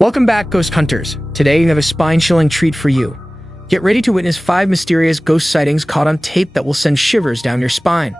Welcome back, Ghost Hunters. Today we have a spine-chilling treat for you. Get ready to witness 5 mysterious ghost sightings caught on tape that will send shivers down your spine.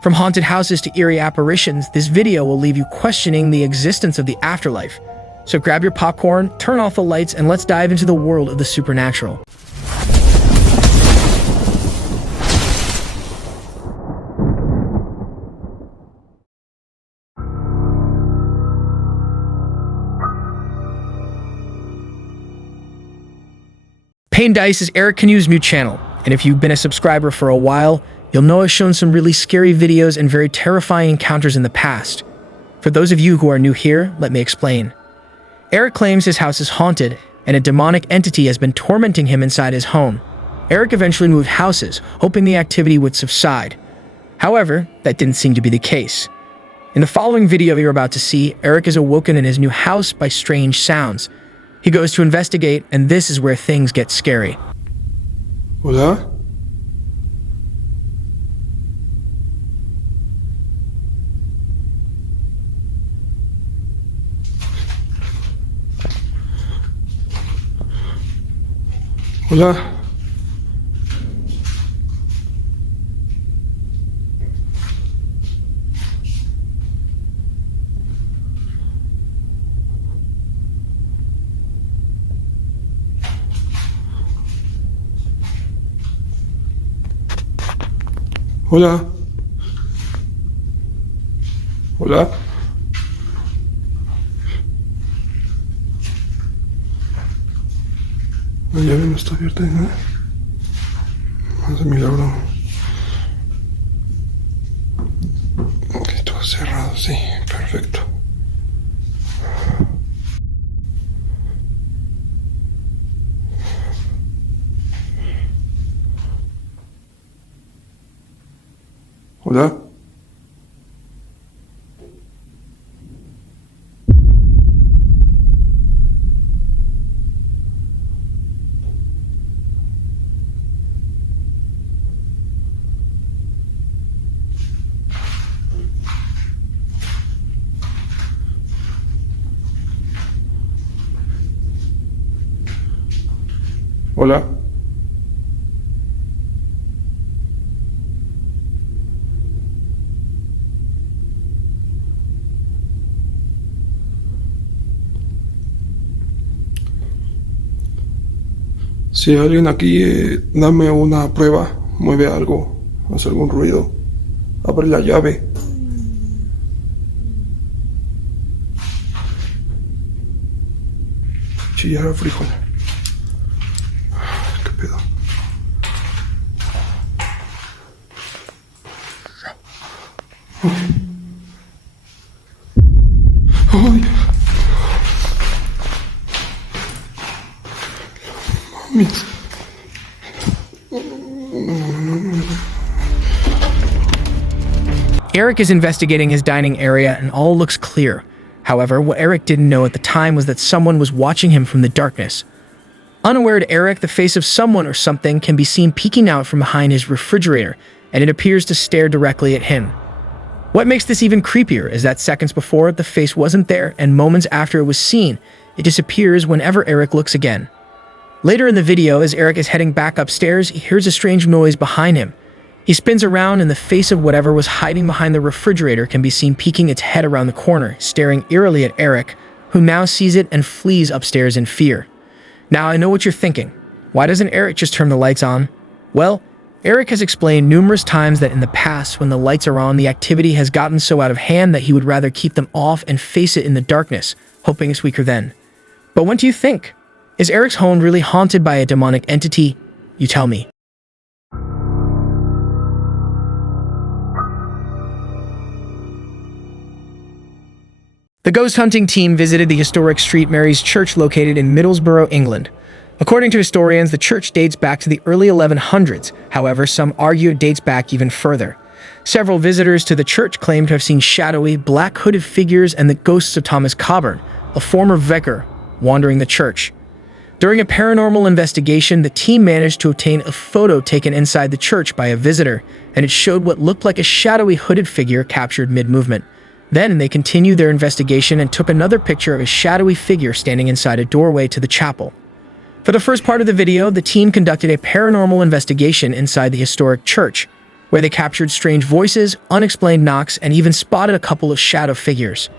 From haunted houses to eerie apparitions, this video will leave you questioning the existence of the afterlife. So grab your popcorn, turn off the lights, and let's dive into the world of the supernatural. Payne Dice is Eric Canute's new channel, and if you've been a subscriber for a while, you'll know I've shown some really scary videos and very terrifying encounters in the past. For those of you who are new here, let me explain. Eric claims his house is haunted, and a demonic entity has been tormenting him inside his home. Eric eventually moved houses, hoping the activity would subside. However, that didn't seem to be the case. In the following video you're about to see, Eric is awoken in his new house by strange sounds. He goes to investigate, and this is where things get scary. Hola? Hola? Hola. Hola. La llave no está abierta ni nada. Más de milagro. Ok, todo cerrado, sí, perfecto. Hola. Hola. Si hay alguien aquí, dame una prueba, mueve algo, hace algún ruido, abre la llave. Chillar al frijol. ¿Qué pedo? Ay. Eric is investigating his dining area and all looks clear. However, what Eric didn't know at the time was that someone was watching him from the darkness. Unaware to Eric, the face of someone or something can be seen peeking out from behind his refrigerator, and it appears to stare directly at him. What makes this even creepier is that seconds before, the face wasn't there, and moments after it was seen, it disappears whenever Eric looks again. Later in the video, as Eric is heading back upstairs, he hears a strange noise behind him. He spins around, and the face of whatever was hiding behind the refrigerator can be seen peeking its head around the corner, staring eerily at Eric, who now sees it and flees upstairs in fear. Now, I know what you're thinking. Why doesn't Eric just turn the lights on? Well, Eric has explained numerous times that in the past, when the lights are on, the activity has gotten so out of hand that he would rather keep them off and face it in the darkness, hoping it's weaker then. But what do you think? Is Eric's home really haunted by a demonic entity? You tell me. The ghost hunting team visited the historic St. Mary's Church located in Middlesbrough, England. According to historians, the church dates back to the early 1100s. However, some argue it dates back even further. Several visitors to the church claim to have seen shadowy, black hooded figures and the ghosts of Thomas Coburn, a former vicar, wandering the church. During a paranormal investigation, the team managed to obtain a photo taken inside the church by a visitor, and it showed what looked like a shadowy hooded figure captured mid-movement. Then they continued their investigation and took another picture of a shadowy figure standing inside a doorway to the chapel. For the first part of the video, the team conducted a paranormal investigation inside the historic church, where they captured strange voices, unexplained knocks, and even spotted a couple of shadow figures.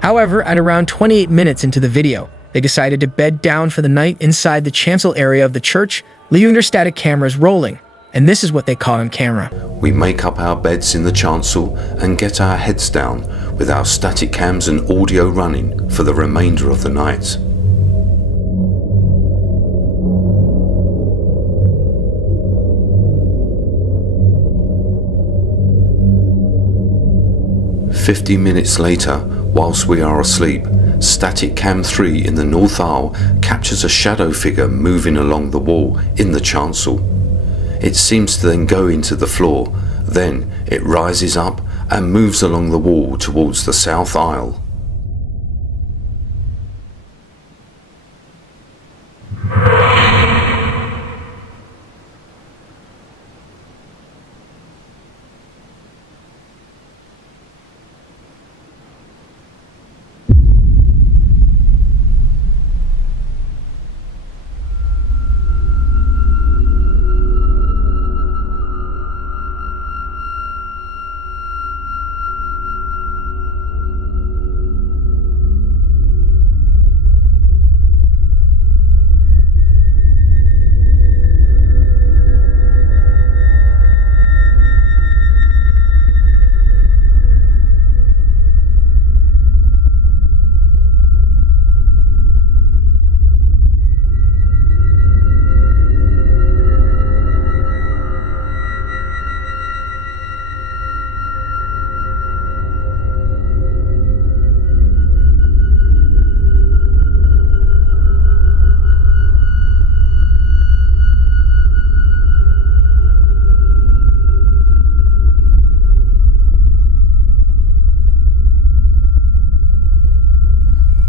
However, at around 28 minutes into the video, they decided to bed down for the night inside the chancel area of the church, leaving their static cameras rolling. And this is what they caught on camera. We make up our beds in the chancel and get our heads down with our static cams and audio running for the remainder of the night. "50 minutes later, whilst we are asleep, static cam 3 in the north aisle captures a shadow figure moving along the wall in the chancel. It seems to then go into the floor, then it rises up and moves along the wall towards the south aisle.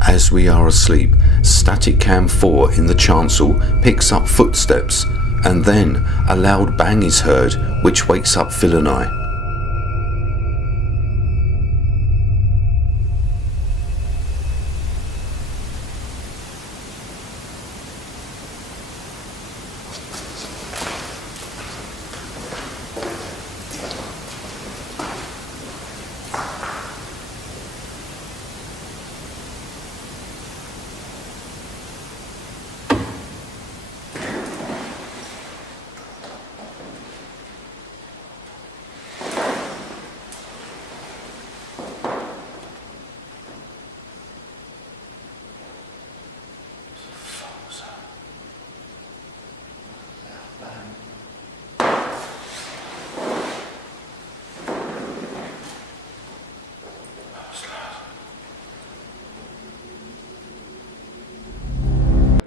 As we are asleep, static cam 4 in the chancel picks up footsteps, and then a loud bang is heard, which wakes up Phil and I.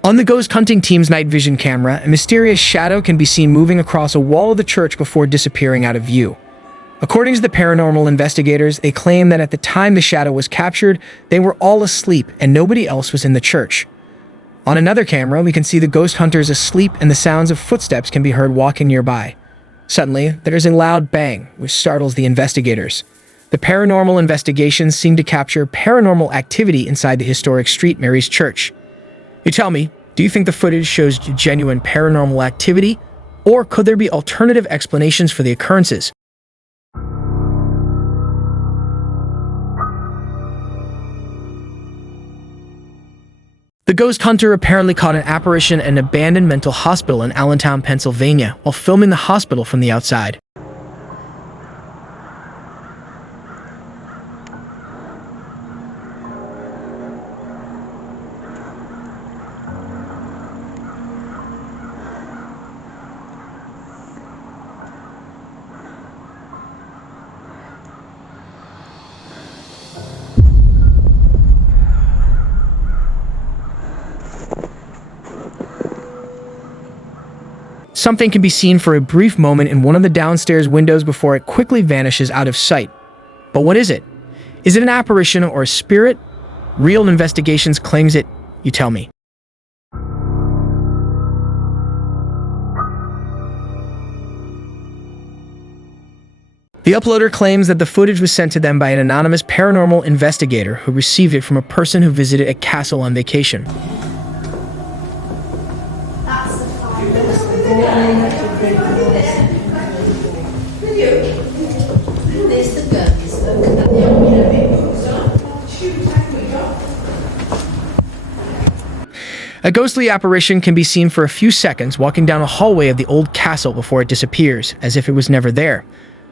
On the ghost hunting team's night vision camera, a mysterious shadow can be seen moving across a wall of the church before disappearing out of view. According to the paranormal investigators, they claim that at the time the shadow was captured, they were all asleep and nobody else was in the church. On another camera, we can see the ghost hunters asleep and the sounds of footsteps can be heard walking nearby. Suddenly, there is a loud bang, which startles the investigators. The paranormal investigations seem to capture paranormal activity inside the historic St. Mary's Church. You tell me, do you think the footage shows genuine paranormal activity, or could there be alternative explanations for the occurrences? The ghost hunter apparently caught an apparition in an abandoned mental hospital in Allentown, Pennsylvania, while filming the hospital from the outside. Something can be seen for a brief moment in one of the downstairs windows before it quickly vanishes out of sight. But what is it? Is it an apparition or a spirit? Real Investigations claims it. You tell me. The uploader claims that the footage was sent to them by an anonymous paranormal investigator who received it from a person who visited a castle on vacation. A ghostly apparition can be seen for a few seconds walking down a hallway of the old castle before it disappears, as if it was never there.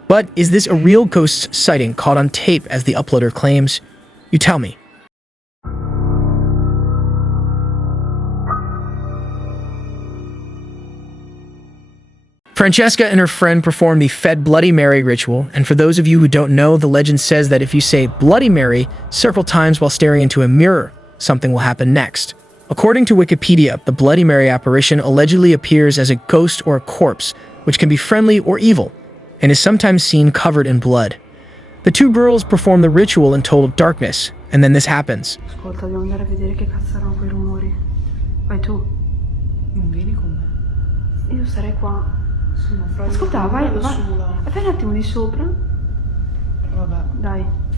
But is this a real ghost sighting caught on tape as the uploader claims? You tell me. Francesca and her friend perform the Fed Bloody Mary ritual, and for those of you who don't know, the legend says that if you say Bloody Mary several times while staring into a mirror, something will happen next. According to Wikipedia, the Bloody Mary apparition allegedly appears as a ghost or a corpse, which can be friendly or evil, and is sometimes seen covered in blood. The two girls perform the ritual in total darkness, and then this happens. Ascolta, dobbiamo andare a vedere che cazzo erano quei rumori. Vai tu. Non vieni con me? Io starei qua. Sì, ma fra Ascolta, vai un attimo di sopra. Vabbè. Dai.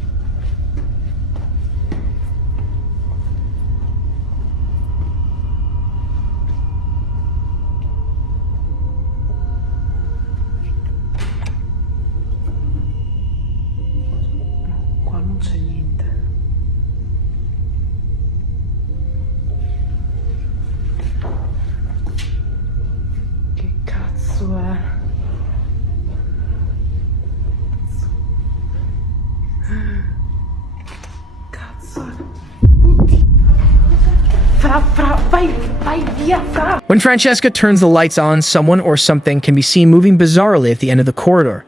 Qua non c'è niente. Che cazzo è? Cazzo. Vai via, fra! When Francesca turns the lights on, someone or something can be seen moving bizarrely at the end of the corridor.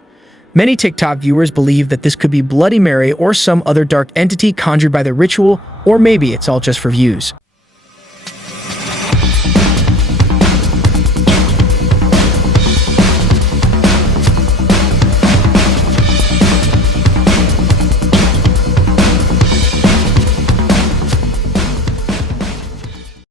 Many TikTok viewers believe that this could be Bloody Mary or some other dark entity conjured by the ritual, or maybe it's all just for views.